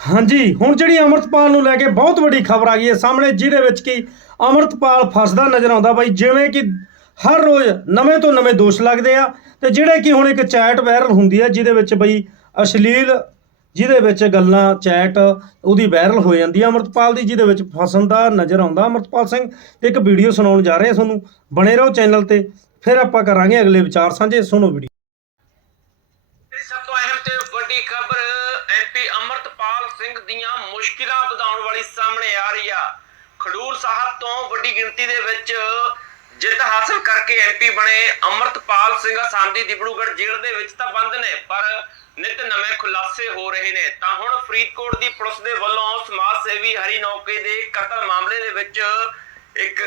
ਹਾਂਜੀ, ਹੁਣ ਜਿਹੜੀ ਅਮਰਤਪਾਲ ਨੂੰ ਲੈ ਕੇ ਬਹੁਤ ਵੱਡੀ ਖਬਰ ਆ ਗਈ ਹੈ ਸਾਹਮਣੇ ਜਿਹਦੇ ਵਿੱਚ ਕਿ ਅਮਰਤਪਾਲ ਫਸਦਾ ਨਜ਼ਰ ਆਉਂਦਾ ਬਾਈ, ਜਿਵੇਂ ਕਿ ਹਰ ਰੋਜ਼ ਨਵੇਂ ਤੋਂ ਨਵੇਂ ਦੋਸ਼ ਲੱਗਦੇ ਆ ਤੇ ਜਿਹੜੇ ਕਿ ਹੁਣ ਇੱਕ ਚੈਟ ਵਾਇਰਲ ਹੁੰਦੀ ਹੈ ਜਿਹਦੇ ਵਿੱਚ ਬਈ ਅਸ਼ਲੀਲ ਜਿਹਦੇ ਵਿੱਚ ਗੱਲਾਂ, ਚੈਟ, ਉਹਦੀ ਵਾਇਰਲ ਹੋ ਜਾਂਦੀ ਹੈ ਅਮਰਤਪਾਲ ਦੀ, ਜਿਹਦੇ ਵਿੱਚ ਫਸਣ ਦਾ ਨਜ਼ਰ ਆਉਂਦਾ ਅਮਰਤਪਾਲ ਸਿੰਘ। ਤੇ ਇੱਕ ਵੀਡੀਓ ਸੁਣਾਉਣ ਜਾ ਰਹੇ ਹਾਂ ਤੁਹਾਨੂੰ, ਬਣੇ ਰਹੋ ਚੈਨਲ ਤੇ, ਫਿਰ ਆਪਾਂ ਕਰਾਂਗੇ ਅਗਲੇ ਵਿਚਾਰ ਸਾਂਝੇ, ਸੁਣੋ ਵੀਡੀਓ ਜਿਹੜੀ ਸਭ ਤੋਂ ਅਹਿਮ ਤੇ ਵੱਡੀ ਖਬਰ ਐਮਪੀ ਅਮਰਤਪਾਲ ਸਿੰਘ ਦੀਆਂ ਮੁਸ਼ਕਿਲਾਂ ਵਧਾਉਣ ਵਾਲੀ ਸਾਹਮਣੇ ਆ ਰਹੀ ਆ। ਖਡੂਰ ਸਾਹਿਬ ਤੋਂ ਵੱਡੀ ਗਿਣਤੀ ਦੇ ਵਿੱਚ ਜਿੱਤ ਹਾਸਲ ਕਰਕੇ ਐਮਪੀ ਬਣੇ ਅਮਰਤਪਾਲ ਸਿੰਘ ਅਸਾਮ ਦੀ ਜੇਲ੍ਹ ਦੇ ਵਿੱਚ ਤਾਂ ਬੰਦ ਨੇ, ਪਰ ਨਿਤ ਨਵੇਂ ਖੁਲਾਸੇ ਹੋ ਰਹੇ ਨੇ। ਤਾਂ ਹੁਣ ਫਰੀਦਕੋਟ ਦੀ ਪੁਲਿਸ ਦੇ ਵੱਲੋਂ ਸਮਾਜ ਸੇਵੀ ਹਰੀ ਨੌਕੇ ਦੇ ਕਤਲ ਮਾਮਲੇ ਦੇ ਵਿੱਚ ਇੱਕ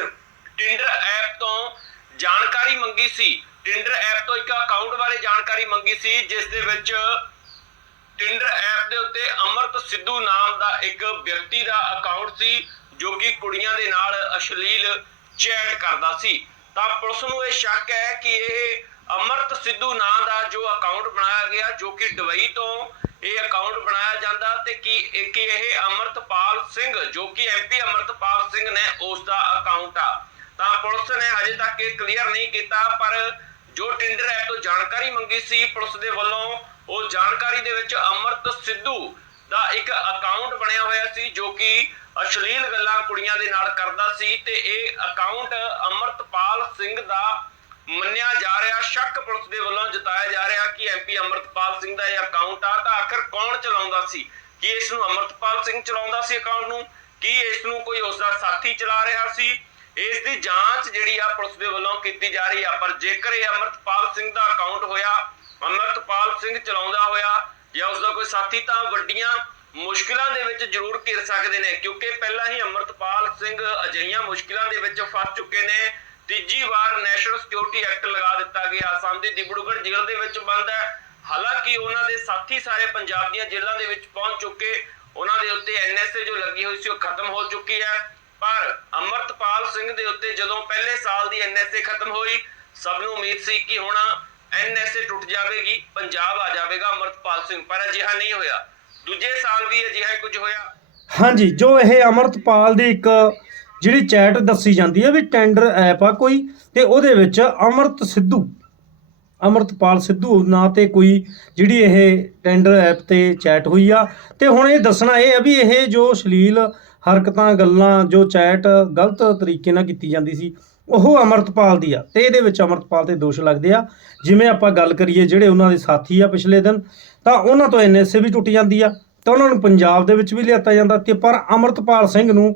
ਟਿੰਡਰ ਐਪ ਤੋਂ ਜਾਣਕਾਰੀ ਮੰਗੀ ਸੀ। ਟਿੰਡਰ ਐਪ ਤੋਂ ਇੱਕ ਅਕਾਊਂਟ ਬਾਰੇ ਜਾਣਕਾਰੀ ਮੰਗੀ ਸੀ, ਜਿਸ ਦੇ ਵਿੱਚ ਟਿੰਡਰ ਐਪ ਦੇ ਉੱਤੇ ਅਮਰਤ ਸਿੱਧੂ ਨਾਮ ਦਾ ਇੱਕ ਵਿਅਕਤੀ ਦਾ ਅਕਾਊਂਟ ਸੀ, ਜੋ ਕਿ ਕੁੜੀਆਂ ਦੇ ਨਾਲ ਅਸ਼ਲੀਲ ਚੈਟ ਕਰਦਾ ਸੀ। ਤਾਂ ਪੁਲਿਸ ਨੂੰ ਇਹ ਸ਼ੱਕ ਹੈ ਕਿ ਇਹ ਅਮਰਤ ਸਿੱਧੂ ਨਾਂ ਦਾ ਜੋ ਅਕਾਊਂਟ ਬਣਾਇਆ ਗਿਆ, ਜੋ ਕਿ ਦੁਬਈ ਤੋਂ ਇਹ ਅਕਾਊਂਟ ਬਣਾਇਆ ਜਾਂਦਾ ਤੇ ਕਿ ਇਹ ਕਿ ਇਹ ਅਮਰਤਪਾਲ ਸਿੰਘ, ਜੋ ਕਿ ਐਮਪੀ ਅਮਰਤਪਾਲ ਸਿੰਘ ਨੇ ਉਸ ਦਾ ਅਕਾਊਂਟ ਆ। ਤਾਂ ਪੁਲਿਸ ਨੇ ਹਜੇ ਤੱਕ ਇਹ ਕਲੀਅਰ ਨਹੀਂ ਕੀਤਾ, ਪਰ ਜੋ ਟਿੰਡਰ ਐਪ ਤੋਂ ਜਾਣਕਾਰੀ ਮੰਗੀ ਸੀ, ਪੁਲਿਸ ਦੇ ਵੱਲੋਂ, ਉਹ ਜਾਣਕਾਰੀ ਦੇ ਵਿੱਚ ਅਮਰਤ ਸਿੱਧੂ ਦਾ ਇੱਕ ਅਕਾਊਂਟ ਬਣਿਆ ਹੋਇਆ ਸੀ, ਜੋ ਕਿ ਅਸ਼ਲੀਲ ਗੱਲਾਂ ਕੁੜੀਆਂ ਦੇ ਨਾਲ ਕਰਦਾ ਸੀ ਤੇ ਇਹ ਅਕਾਊਂਟ ਅਮਰਤਪਾਲ ਸਿੰਘ ਦਾ ਮੰਨਿਆ ਜਾ ਰਿਹਾ। ਸ਼ੱਕ ਪੁਲਿਸ ਦੇ ਵੱਲੋਂ ਜਤਾਇਆ ਜਾ ਰਿਹਾ ਕਿ ਐਮਪੀ ਅਮਰਤਪਾਲ ਸਿੰਘ ਦਾ ਇਹ ਅਕਾਊਂਟ ਆ। ਤਾਂ ਆਖਰ ਕੌਣ ਚਲਾਉਂਦਾ ਸੀ? ਕੀ ਇਸ ਨੂੰ ਅਮਰਤਪਾਲ ਸਿੰਘ ਚਲਾਉਂਦਾ ਸੀ ਅਕਾਊਂਟ ਨੂੰ? ਕੀ ਇਸ ਨੂੰ ਕੋਈ ਉਸ ਦਾ ਸਾਥੀ ਚਲਾ ਰਿਹਾ ਸੀ? ਇਸ ਦੀ ਜਾਂਚ ਜਿਹੜੀ ਆ ਪੁਲਿਸ ਦੇ ਵੱਲੋਂ ਕੀਤੀ ਜਾ ਰਹੀ ਆ, ਪਰ ਜੇਕਰ ਇਹ ਅਮਰਤਪਾਲ ਸਿੰਘ ਦਾ ਅਕਾਊਂਟ ਹੋਇਆ, ਅਮਰਤਪਾਲ ਸਿੰਘ ਚਲਾਉਂਦਾ ਹੋਇਆ ਜਾਂ ਉਸ ਦਾ ਕੋਈ ਸਾਥੀ, ਤਾਂ ਵੱਡੀਆਂ ਮੁਸ਼ਕਿਲਾਂ ਦੇ ਵਿੱਚ ਜ਼ਰੂਰ ਘਿਰ ਸਕਦੇ ਨੇ, ਕਿਉਂਕਿ ਪਹਿਲਾਂ ਹੀ ਅਮਰਤਪਾਲ ਸਿੰਘ ਅਜਿਹੀਆਂ ਮੁਸ਼ਕਿਲਾਂ ਦੇ ਵਿੱਚ ਫਸ ਚੁੱਕੇ ਨੇ। ਤੀਜੀ ਵਾਰ ਨੈਸ਼ਨਲ ਸਿਕਿਉਰਿਟੀ ਐਕਟ ਲਗਾ ਦਿੱਤਾ ਗਿਆ। ਆਸਾਮ ਦੀ ਡਿਬੜੂਗੜ ਜੇਲ੍ਹ ਦੇ ਵਿੱਚ ਬੰਦ ਹੈ। ਹਾਲਾਂਕਿ ਉਹਨਾਂ ਦੇ ਸਾਥੀ ਸਾਰੇ ਪੰਜਾਬ ਦੀਆਂ ਜੇਲ੍ਹਾਂ ਦੇ ਵਿੱਚ ਪਹੁੰਚ ਚੁੱਕੇ। ਉਹਨਾਂ ਦੇ ਉੱਤੇ ਐਨਐਸਏ ਜੋ ਲੱਗੀ ਹੋਈ ਸੀ, ਉਹ ਖਤਮ ਹੋ ਚੁੱਕੀ ਹੈ। ਪਰ ਅਮਰਤਪਾਲ ਸਿੰਘ ਦੇ ਉੱਤੇ ਜਦੋਂ ਪਹਿਲੇ ਸਾਲ ਦੀ ਐਨਐਸਏ ਖਤਮ ਹੋਈ, ਸਭ ਨੂੰ ਉਮੀਦ ਸੀ ਕਿ ਹੁਣ ਐਨਐਸਏ ਟੁੱਟ ਜਾਵੇਗੀ, ਪੰਜਾਬ ਆ ਜਾਵੇਗਾ ਅਮਰਤਪਾਲ ਸਿੰਘ, ਪਰ ਅਜਿਹਾ ਨਹੀਂ ਹੋਇਆ। ਦੂਜੇ ਸਾਲ ਵੀ ਅਜਿਹਾ ਕੁਝ ਹੋਇਆ। ਹਾਂਜੀ, ਜੋ ਇਹ ਅਮਰਤਪਾਲ ਦੀ ਇੱਕ ਜਿਹੜੀ ਚੈਟ ਦੱਸੀ ਜਾਂਦੀ ਹੈ ਵੀ ਟੈਂਡਰ ਐਪ ਆ ਕੋਈ, ਤੇ ਉਹਦੇ ਵਿੱਚ ਅਮਰਤ ਸਿੱਧੂ, ਅਮਰਤਪਾਲ ਸਿੱਧੂ ਨਾਂ ਤੇ ਕੋਈ ਜਿਹੜੀ ਇਹ ਟੈਂਡਰ ਐਪ ਤੇ ਚੈਟ ਹੋਈ ਆ। ਤੇ ਹੁਣ ਇਹ ਦੱਸਣਾ ਇਹ ਆ ਵੀ ਇਹ ਜੋ ਅਸ਼ਲੀਲ ਹਰਕਤਾਂ, ਗੱਲਾਂ ਜੋ ਚੈਟ ਗਲਤ ਤਰੀਕੇ ਨਾਲ ਕੀਤੀ ਜਾਂਦੀ ਸੀ, ਉਹ ਅਮਰਤਪਾਲ ਦੀ ਆ ਤੇ ਇਹਦੇ ਵਿੱਚ ਅਮਰਤਪਾਲ ਤੇ ਦੋਸ਼ ਲੱਗਦੇ ਆ। ਜਿਵੇਂ ਆਪਾਂ ਗੱਲ ਕਰੀਏ ਜਿਹੜੇ ਉਹਨਾਂ ਦੇ ਸਾਥੀ ਆ ਪਿਛਲੇ ਦਿਨ, ਤਾਂ ਉਹਨਾਂ ਤੋਂ ਐਨਐਸਏ ਵੀ ਟੁੱਟ ਜਾਂਦੀ ਆ, ਤਾਂ ਉਹਨਾਂ ਨੂੰ ਪੰਜਾਬ ਦੇ ਵਿੱਚ ਵੀ ਲਿਆਤਾ ਜਾਂਦਾ ਤੇ ਪਰ ਅਮਰਤਪਾਲ ਸਿੰਘ ਨੂੰ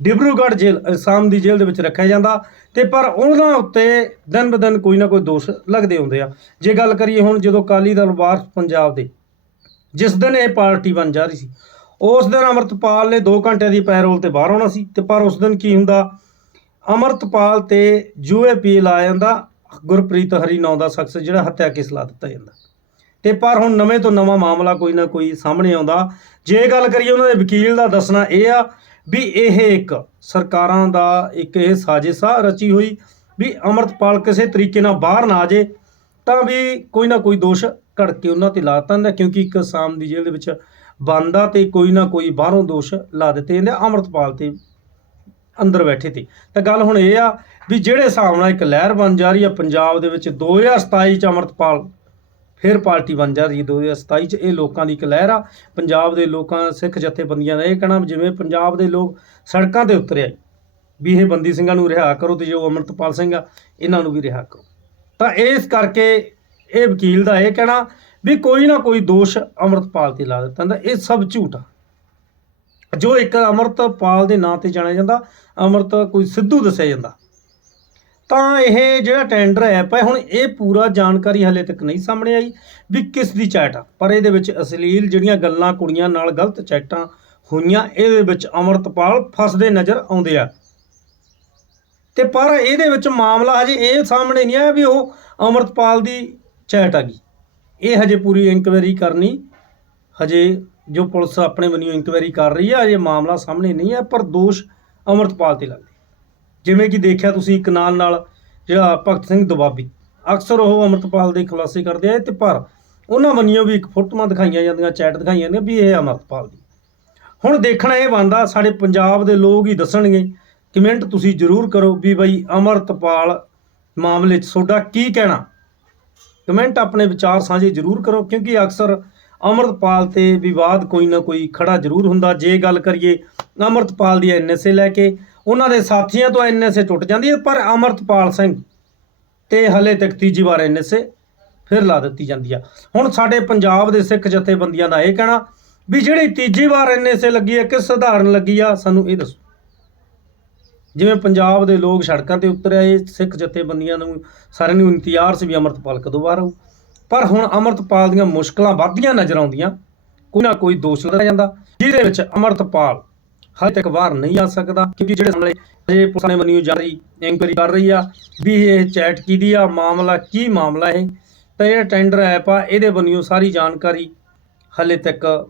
ਡਿਬਰੂਗੜ੍ਹ ਜੇਲ੍ਹ, ਅਸਾਮ ਦੀ ਜੇਲ੍ਹ ਦੇ ਵਿੱਚ ਰੱਖਿਆ ਜਾਂਦਾ ਤੇ ਪਰ ਉਹਨਾਂ ਉੱਤੇ ਦਿਨ ਬ ਦਿਨ ਕੋਈ ਨਾ ਕੋਈ ਦੋਸ਼ ਲੱਗਦੇ ਹੁੰਦੇ ਆ। ਜੇ ਗੱਲ ਕਰੀਏ ਹੁਣ ਜਦੋਂ ਅਕਾਲੀ ਦਲ ਵਾਰਸ ਪੰਜਾਬ ਦੇ, ਜਿਸ ਦਿਨ ਇਹ ਪਾਰਟੀ ਬਣ ਜਾ ਰਹੀ ਸੀ ਉਸ ਦਿਨ ਅਮਰਤਪਾਲ ਨੇ 2 ਘੰਟਿਆਂ ਦੀ ਪੈਰੋਲ ਤੇ ਬਾਹਰ ਆਉਣਾ ਸੀ ਤੇ ਪਰ ਉਸ ਦਿਨ ਕੀ ਹੁੰਦਾ? ਅਮਰਤਪਾਲ ਤੇ ਯੂਏਪੀ ਲਾਇਆ ਜਾਂਦਾ, ਗੁਰਪ੍ਰੀਤ ਹਰੀ ਨਾਂ ਦਾ ਸ਼ਖਸ ਜਿਹੜਾ ਹੱਤਿਆ ਕੇਸ ਲਾ ਦਿੱਤਾ ਜਾਂਦਾ। ਤੇ ਪਰ ਹੁਣ ਨਵੇਂ ਤੋਂ ਨਵਾਂ ਮਾਮਲਾ ਕੋਈ ਨਾ ਕੋਈ ਸਾਹਮਣੇ ਆਉਂਦਾ। ਜੇ ਗੱਲ ਕਰੀਏ ਉਹਨਾਂ ਦੇ ਵਕੀਲ ਦਾ, ਦੱਸਣਾ ਇਹ ਆ ਵੀ ਇਹ ਇੱਕ ਸਰਕਾਰਾਂ ਦਾ ਇੱਕ ਇਹ ਸਾਜ਼ਿਸ਼ ਆ, ਰਚੀ ਹੋਈ ਵੀ ਅਮਰਤਪਾਲ ਕਿਸੇ ਤਰੀਕੇ ਨਾਲ ਬਾਹਰ ਨਾ ਆ ਜੇ, ਤਾਂ ਵੀ ਕੋਈ ਨਾ ਕੋਈ ਦੋਸ਼ ਘੜ ਕੇ ਉਹਨਾਂ ਤੇ ਲਾ ਜਾਂਦਾ, ਕਿਉਂਕਿ ਇੱਕ ਅਸਾਮ ਦੀ ਜੇਲ੍ਹ ਦੇ ਵਿੱਚ ਬੰਦਾ ਤੇ ਕੋਈ ਨਾ ਕੋਈ ਬਾਹਰੋਂ ਦੋਸ਼ ਲਾ ਦਿੱਤੇ ਜਾਂਦੇ ਅਮਰਤਪਾਲ ਤੇ ਅੰਦਰ ਬੈਠੇ ਤੇ। ਤਾਂ ਗੱਲ ਹੁਣ ਇਹ ਆ ਵੀ ਜਿਹੜੇ ਹਿਸਾਬ ਨਾਲ ਇੱਕ ਲਹਿਰ ਬਣ ਜਾ ਰਹੀ ਆ ਪੰਜਾਬ ਦੇ ਵਿੱਚ 2027 ਚ ਅਮਰਤਪਾਲ ਫਿਰ ਪਾਰਟੀ ਬਣ ਜਾ ਰਹੀ ਹੈ 2027 ਚ ਇਹ ਲੋਕਾਂ ਦੀ ਇੱਕ ਲਹਿਰ ਆ। ਪੰਜਾਬ ਦੇ ਲੋਕਾਂ, ਸਿੱਖ ਜਥੇਬੰਦੀਆਂ ਦਾ ਇਹ ਕਹਿਣਾ ਵੀ ਜਿਵੇਂ ਪੰਜਾਬ ਦੇ ਲੋਕ ਸੜਕਾਂ ਤੇ ਉਤਰਿਆ ਵੀ ਇਹ ਬੰਦੀ ਸਿੰਘਾਂ ਨੂੰ ਰਿਹਾ ਕਰੋ ਤੇ ਜੋ ਅਮਰਤਪਾਲ ਸਿੰਘ ਆ, ਇਹਨਾਂ ਨੂੰ ਵੀ ਰਿਹਾ ਕਰੋ। ਤਾਂ ਇਸ ਕਰਕੇ ਇਹ ਵਕੀਲ ਦਾ ਇਹ ਕਹਿਣਾ ਵੀ ਕੋਈ ਨਾ ਕੋਈ ਦੋਸ਼ ਅਮਰਤਪਾਲ ਤੇ ਲਾ ਦਿੱਤਾ ਜਾਂਦਾ, ਇਹ ਸਭ ਝੂਠ ਆ। ਜੋ ਇੱਕ ਅਮਰਤਪਾਲ ਦੇ ਨਾਂ ਤੇ ਜਾਣਿਆ ਜਾਂਦਾ, ਅਮਰਤ ਕੋਈ ਸਿੱਧੂ ਦੱਸਿਆ ਜਾਂਦਾ। ਤਾਂ ਇਹ ਜਿਹੜਾ ਟੈਂਡਰ ਐਪ ਹੈ, ਹੁਣ ਇਹ ਪੂਰਾ ਜਾਣਕਾਰੀ ਹਲੇ ਤੱਕ ਨਹੀਂ ਸਾਹਮਣੇ ਆਈ ਵੀ ਕਿਸ ਦੀ ਚੈਟ ਆ। ਪਰ ਇਹਦੇ ਵਿੱਚ ਅਸ਼ਲੀਲ ਜਿਹੜੀਆਂ ਗੱਲਾਂ, ਕੁੜੀਆਂ ਨਾਲ ਗਲਤ ਚੈਟਾਂ ਹੋਈਆਂ, ਇਹਦੇ ਵਿੱਚ ਅਮਰਤਪਾਲ ਫਸਦੇ ਨਜ਼ਰ ਆਉਂਦੇ ਆ। ਤੇ ਪਰ ਇਹਦੇ ਵਿੱਚ ਮਾਮਲਾ ਹਜੇ ਇਹ ਸਾਹਮਣੇ ਨਹੀਂ ਆਇਆ ਵੀ ਉਹ ਅਮਰਤਪਾਲ ਦੀ ਚੈਟ ਆ ਗਈ। ਇਹ ਹਜੇ ਪੂਰੀ ਇਨਕੁਆਇਰੀ ਕਰਨੀ। ਹਜੇ ਜੋ ਪੁਲਿਸ ਆਪਣੇ ਵੱਲੋਂ ਇਨਕੁਆਇਰੀ ਕਰ ਰਹੀ ਹੈ ਹਜੇ ਮਾਮਲਾ ਸਾਹਮਣੇ ਨਹੀਂ ਹੈ ਪਰ ਦੋਸ਼ ਅਮਰਤਪਾਲ ਤੇ ਲੱਗਦੇ। ਜਿਵੇਂ ਕਿ ਦੇਖਿਆ ਤੁਸੀਂ ਇੱਕ ਨਾਲ ਨਾਲ ਜਿਹੜਾ ਭਗਤ ਸਿੰਘ ਦੁਬਾਬੀ ਅਕਸਰ ਉਹ ਅਮਰਤਪਾਲ ਦੇ ਖੁਲਾਸੇ ਕਰਦੇ ਆ, ਤੇ ਪਰ ਉਹਨਾਂ ਵੱਲੋਂ ਵੀ ਇੱਕ ਫੋਟੋਆਂ ਦਿਖਾਈਆਂ ਜਾਂਦੀਆਂ ਚੈਟ ਦਿਖਾਈਆਂ ਜਾਂਦੀਆਂ ਵੀ ਇਹ ਅਮਰਤਪਾਲ ਦੀ। ਹੁਣ ਦੇਖਣਾ ਇਹ ਬੰਦਾ ਸਾਡੇ ਪੰਜਾਬ ਦੇ ਲੋਕ ਹੀ ਦੱਸਣਗੇ ਕਮੈਂਟ ਤੁਸੀਂ ਜ਼ਰੂਰ ਕਰੋ ਵੀ ਬਈ ਅਮਰਤਪਾਲ ਮਾਮਲੇ 'ਚ ਤੁਹਾਡਾ ਕੀ ਕਹਿਣਾ। ਕਮੈਂਟ ਆਪਣੇ ਵਿਚਾਰ ਸਾਂਝੇ ਜ਼ਰੂਰ ਕਰੋ, ਕਿਉਂਕਿ ਅਕਸਰ ਅਮਰਤਪਾਲ ਤੇ ਵਿਵਾਦ ਕੋਈ ਨਾ ਕੋਈ ਖੜਾ ਜ਼ਰੂਰ ਹੁੰਦਾ। ਜੇ ਗੱਲ ਕਰੀਏ ਅਮਰਤਪਾਲ ਦੀ ਐਨਐਸਏ ਲੈ ਕੇ, ਉਹਨਾਂ ਦੇ ਸਾਥੀਆਂ ਤੋਂ ਐਨਐਸਏ ਟੁੱਟ ਜਾਂਦੀ ਹੈ, ਪਰ ਅਮਰਤਪਾਲ ਸਿੰਘ ਤੇ ਹਲੇ ਤੱਕ ਤੀਜੀ ਵਾਰ ਐਨਐਸਏ ਫਿਰ ਲਾ ਦਿੱਤੀ ਜਾਂਦੀ ਆ। ਹੁਣ ਸਾਡੇ ਪੰਜਾਬ ਦੇ ਸਿੱਖ ਜਥੇਬੰਦੀਆਂ ਦਾ ਇਹ ਕਹਿਣਾ ਵੀ ਜਿਹੜੀ ਤੀਜੀ ਵਾਰ ਐਨਐਸਏ ਲੱਗੀ ਹੈ, ਕਿਸ ਸਧਾਰਨ ਲੱਗੀ ਆ, ਸਾਨੂੰ ਇਹ ਦੱਸੋ। ਜਿਵੇਂ ਪੰਜਾਬ ਦੇ ਲੋਕ ਸੜਕਾਂ ਤੇ ਉਤਰ ਆਏ ਸਿੱਖ ਜਥੇਬੰਦੀਆਂ ਨੂੰ ਸਾਰਿਆਂ ਨੂੰ ਇੰਤਜ਼ਾਰ ਸੀ ਵੀ ਅਮਰਤਪਾਲ ਕਦੋਂ ਬਾਹਰ ਆਊ। ਪਰ ਹੁਣ ਅਮਰਤਪਾਲ ਦੀਆਂ ਮੁਸ਼ਕਲਾਂ ਵੱਧਦੀਆਂ ਨਜ਼ਰ ਆਉਂਦੀਆਂ। ਕੋਈ ਨਾ ਕੋਈ ਦੋਸ਼ ਲਗਾਇਆ ਜਾਂਦਾ, ਜਿਹਦੇ ਵਿੱਚ ਅਮਰਤਪਾਲ ਹਾਲੇ ਤੱਕ ਬਾਹਰ ਨਹੀਂ ਆ ਸਕਦਾ, ਕਿਉਂਕਿ ਜਿਹੜੇ ਸਾਹਮਣੇ ਅਜੇ ਪੁਲਿਸ ਨੇ ਮੰਨੀ ਜਾਰੀ ਇਨਕੁਆਇਰੀ ਕਰ ਰਹੀ ਆ ਵੀ ਇਹ ਚੈਟ ਕਿਹਦੀ ਆ, ਮਾਮਲਾ ਕੀ ਮਾਮਲਾ ਇਹ, ਤਾਂ ਇਹ ਟੈਂਡਰ ਐਪ ਆ, ਇਹਦੇ ਬੰਨਿਓ ਸਾਰੀ ਜਾਣਕਾਰੀ ਹਾਲੇ ਤੱਕ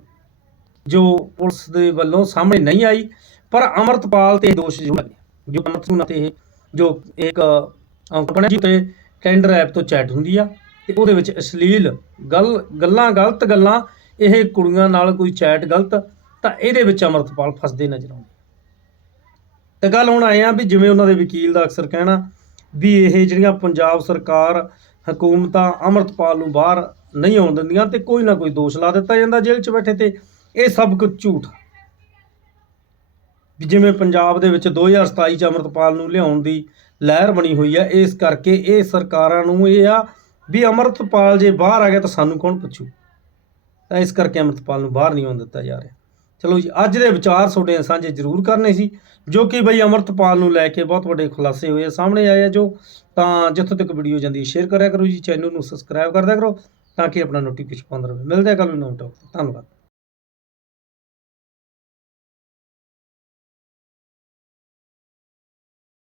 ਜੋ ਪੁਲਿਸ ਦੇ ਵੱਲੋਂ ਸਾਹਮਣੇ ਨਹੀਂ ਆਈ, ਪਰ ਅਮਰਤਪਾਲ ਤੇ ਦੋਸ਼ ਜ਼ਰੂਰ ਜੋ ਅਮਰਤਪਾਲ ਤੇ ਜੋ ਇੱਕ ਅੰਕ ਬਣਿਆ ਜਿੱਤੇ ਟੈਂਡਰ ਐਪ ਤੋਂ ਚੈਟ ਹੁੰਦੀ ਆ, ਤੇ ਉਹਦੇ ਵਿੱਚ ਅਸ਼ਲੀਲ ਗੱਲ, ਗੱਲਾਂ ਗਲਤ ਗੱਲਾਂ, ਇਹ ਕੁੜੀਆਂ ਨਾਲ ਕੋਈ ਚੈਟ ਗਲਤ, ਤਾਂ ਇਹਦੇ ਵਿੱਚ ਅਮਰਤਪਾਲ ਫਸਦੇ ਨਜ਼ਰ ਆਉਂਦੇ ਤੇ ਗੱਲ ਹੁਣ ਆਏ ਆ ਵੀ ਜਿਵੇਂ ਉਹਨਾਂ ਦੇ ਵਕੀਲ ਦਾ ਅਕਸਰ ਕਹਿਣਾ ਵੀ ਇਹ ਜਿਹੜੀਆਂ ਪੰਜਾਬ ਸਰਕਾਰ ਹਕੂਮਤਾਂ ਅਮਰਤਪਾਲ ਨੂੰ ਬਾਹਰ ਨਹੀਂ ਆਉਣ ਦਿੰਦੀਆਂ ਤੇ ਕੋਈ ਨਾ ਕੋਈ ਦੋਸ਼ ਲਾ ਦਿੱਤਾ ਜਾਂਦਾ ਜੇਲ੍ਹ 'ਚ ਬੈਠੇ ਤੇ, ਇਹ ਸਭ ਕੁਝ ਝੂਠ ਜਿਵੇਂ ਪੰਜਾਬ ਦੇ ਵਿੱਚ 2027 ਚ ਅਮਰਤਪਾਲ ਨੂੰ ਲਿਆਉਣ ਦੀ ਲਹਿਰ ਬਣੀ ਹੋਈ ਆ, ਇਸ ਕਰਕੇ ਇਹ ਸਰਕਾਰਾਂ ਨੂੰ ਇਹ ਆ ਵੀ ਅਮਰਤਪਾਲ ਜੇ ਬਾਹਰ ਆ ਗਿਆ ਤਾਂ ਸਾਨੂੰ ਕੌਣ ਪੁੱਛੂ? ਤਾਂ ਇਸ ਕਰਕੇ ਅਮਰਤਪਾਲ ਨੂੰ ਬਾਹਰ ਨਹੀਂ ਆਉਣ ਦਿੱਤਾ ਜਾ ਰਿਹਾ। ਚਲੋ ਜੀ, ਅੱਜ ਦੇ ਵਿਚਾਰ ਤੁਹਾਡੇ ਸਾਂਝੇ ਜ਼ਰੂਰ ਕਰਨੇ ਸੀ, ਜੋ ਕਿ ਬਈ ਅਮਰਤਪਾਲ ਨੂੰ ਲੈ ਕੇ ਬਹੁਤ ਵੱਡੇ ਖੁਲਾਸੇ ਹੋਏ ਆ। ਸਾਹਮਣੇ ਆਏ ਆ ਜੋ, ਤਾਂ ਜਿੱਥੋਂ ਤੱਕ ਵੀਡੀਓ ਜਾਂਦੀ ਸ਼ੇਅਰ ਕਰਿਆ ਕਰੋ ਜੀ, ਚੈਨਲ ਨੂੰ ਸਬਸਕ੍ਰਾਈਬ ਕਰਦਿਆ ਕਰੋ, ਤਾਂ ਕਿ ਆਪਣਾ ਨੋਟੀਫਿਕੇਸ਼ਨ ਪਾਉਂਦਾ ਰਹੇ। ਮਿਲਦੇ ਆ ਕੱਲ ਨੂੰ ਨਵੀਂ ਟੌਪ ਧੰਨਵਾਦ।